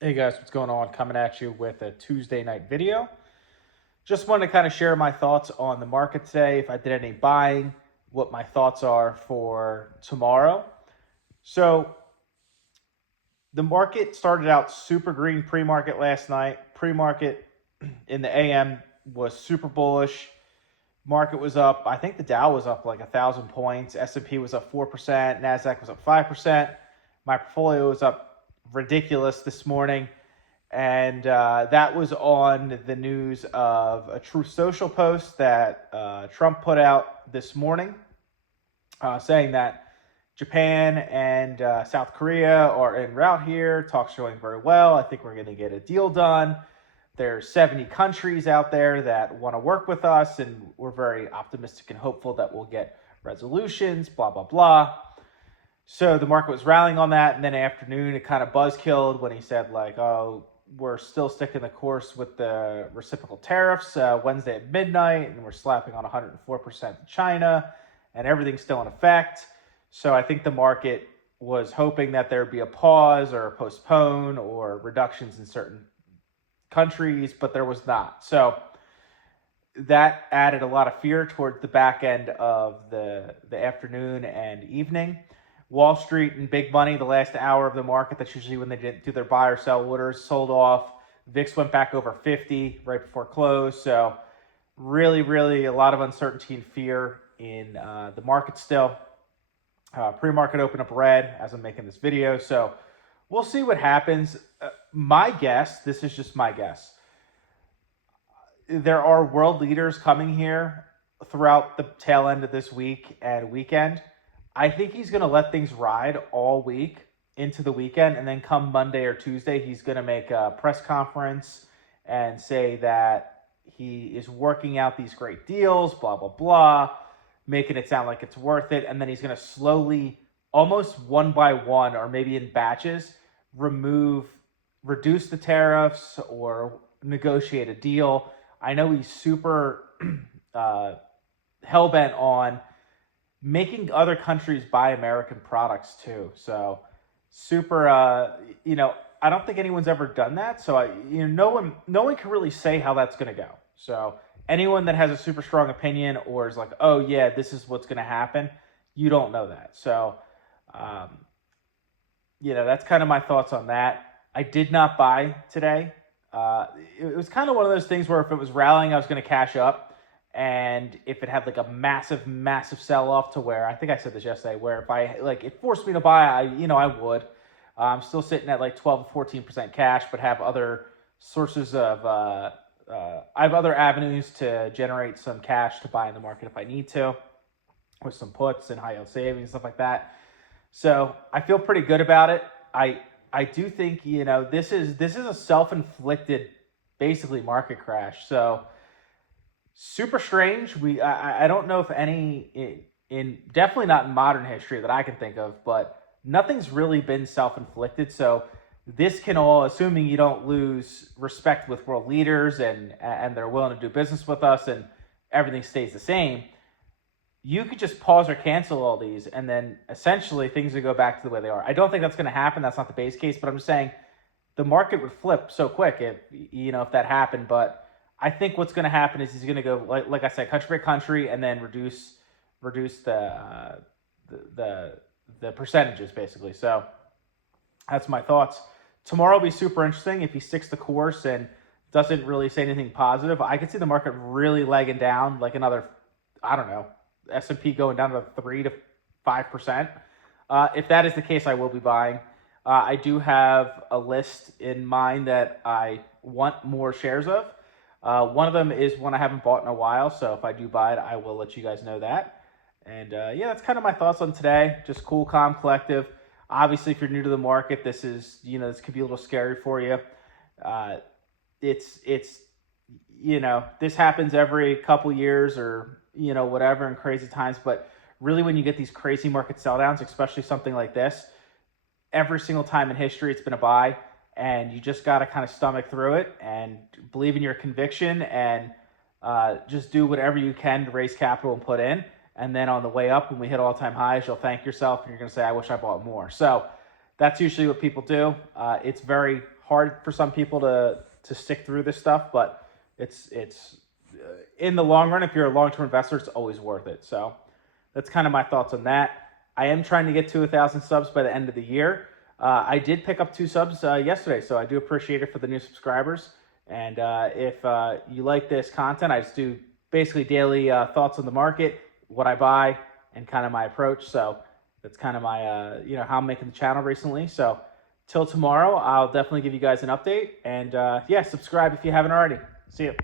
Hey guys, what's going on? Coming at you with a Tuesday night video. Just wanted to kind of share my thoughts on the market today, if I did any buying, what my thoughts are for tomorrow. So, the market started out super green pre-market last night. Pre-market in the AM was super bullish. Market was up. I think the Dow was up like 1,000 points. S&P was up 4%. Nasdaq was up 5%. My portfolio was up ridiculous this morning. And that was on the news of a Truth Social post that Trump put out this morning, saying that Japan and South Korea are en route here. Talks are going very well. I think we're going to get a deal done. There's 70 countries out there that want to work with us, and we're very optimistic and hopeful that we'll get resolutions, blah, blah, blah. So the market was rallying on that, and then afternoon it kind of buzzkilled when he said, like, oh, we're still sticking the course with the reciprocal tariffs Wednesday at midnight, and we're slapping on 104% to China, and everything's still in effect. So I think the market was hoping that there'd be a pause or a postpone or reductions in certain countries, but there was not. So that added a lot of fear towards the back end of the afternoon and evening. Wall Street and big money, the last hour of the market, that's usually when they didn't do their buy or sell orders, sold off. VIX went back over 50 right before close. So really, really a lot of uncertainty and fear in the market still. Pre-market opened up red as I'm making this video. So we'll see what happens. My guess, this is just my guess, there are world leaders coming here throughout the tail end of this week and weekend. I think he's going to let things ride all week into the weekend, and then come Monday or Tuesday, he's going to make a press conference and say that he is working out these great deals, blah, blah, blah, making it sound like it's worth it, and then he's going to slowly, almost one by one, or maybe in batches, reduce the tariffs or negotiate a deal. I know he's super hell-bent on making other countries buy American products too. So super, I don't think anyone's ever done that. So no one can really say how that's going to go. So anyone that has a super strong opinion or is like, oh yeah, this is what's going to happen, you don't know that. So, that's kind of my thoughts on that. I did not buy today. It was kind of one of those things where if it was rallying, I was going to cash up. And if it had like a massive, massive sell-off to where, I think I said this yesterday, where if it forced me to buy, I would. I'm still sitting at like 12 to 14% cash, but have other sources of, I have other avenues to generate some cash to buy in the market if I need to, with some puts and high yield savings, stuff like that. So I feel pretty good about it. I do think, this is a self-inflicted, basically, market crash. So super strange. I don't know if any in definitely not in modern history that I can think of, but nothing's really been self-inflicted. So this can all, assuming you don't lose respect with world leaders and they're willing to do business with us and everything stays the same, you could just pause or cancel all these and then essentially things would go back to the way they are. I don't think that's going to happen. That's not the base case, but I'm just saying the market would flip so quick if that happened. But I think what's going to happen is he's going to go, like I said, country by country, and then reduce the percentages basically. So that's my thoughts. Tomorrow will be super interesting if he sticks the course and doesn't really say anything positive. I could see the market really legging down, like another, I don't know, S&P going down to 3 to 5%. If that is the case, I will be buying. I do have a list in mind that I want more shares of. One of them is one I haven't bought in a while, so if I do buy it, I will let you guys know that. And that's kind of my thoughts on today. Just cool, calm, collective. Obviously, if you're new to the market, this could be a little scary for you. This happens every couple years or whatever in crazy times. But really, when you get these crazy market sell downs, especially something like this, every single time in history, it's been a buy. And you just got to kind of stomach through it and believe in your conviction and just do whatever you can to raise capital and put in. And then on the way up, when we hit all-time highs, you'll thank yourself and you're going to say, I wish I bought more. So that's usually what people do. It's very hard for some people to stick through this stuff, but it's in the long run, if you're a long-term investor, it's always worth it. So that's kind of my thoughts on that. I am trying to get to 1,000 subs by the end of the year. I did pick up 2 subs yesterday, so I do appreciate it for the new subscribers. And if you like this content, I just do basically daily thoughts on the market, what I buy, and kind of my approach. So that's kind of my, how I'm making the channel recently. So till tomorrow, I'll definitely give you guys an update. And yeah, subscribe if you haven't already. See you.